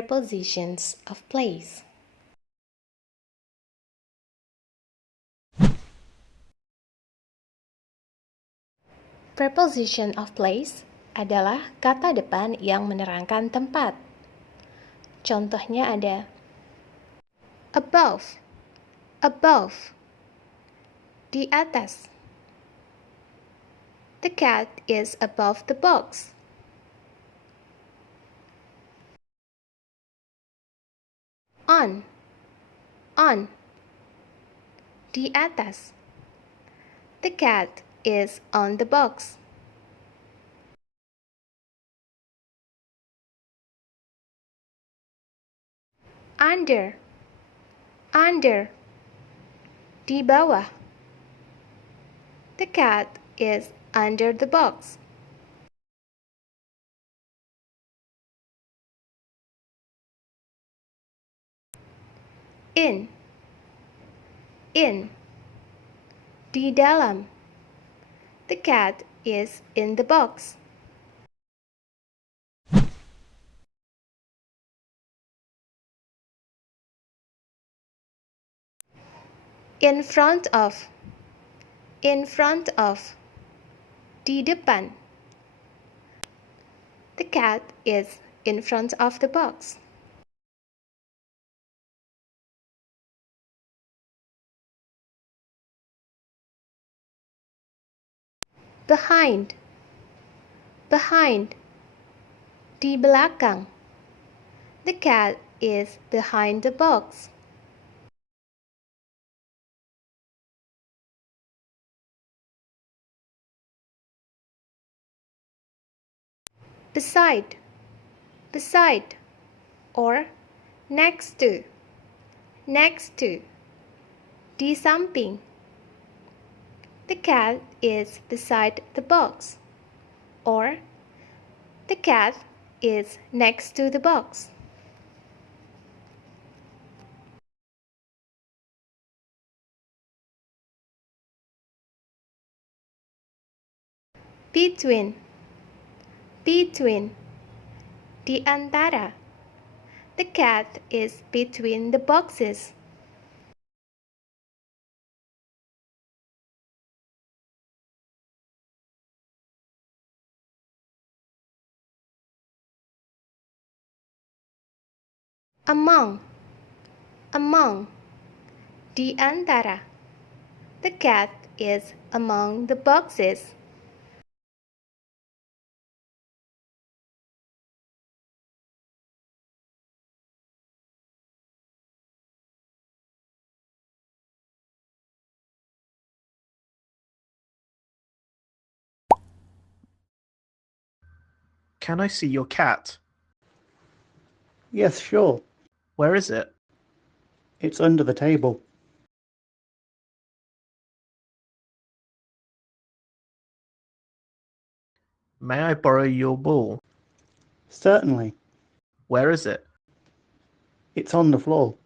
Prepositions of place. Preposition of place adalah kata depan yang menerangkan tempat. Contohnya ada above, above, di atas. The cat is above the box. On, di atas. The cat is on the box. Under, di bawah. The cat is under the box. In, di dalam. The cat is in the box. In front of, di depan. The cat is in front of the box. Behind, di belakang. The cat is behind the box. Beside, or next to, di samping. The cat is beside the box, or the cat is next to the box. Between, di antara. The cat is between the boxes. Among, di antara. The cat is among the boxes. Can I see your cat? Yes, sure. Where is it? It's under the table. May I borrow your ball? Certainly. Where is it? It's on the floor.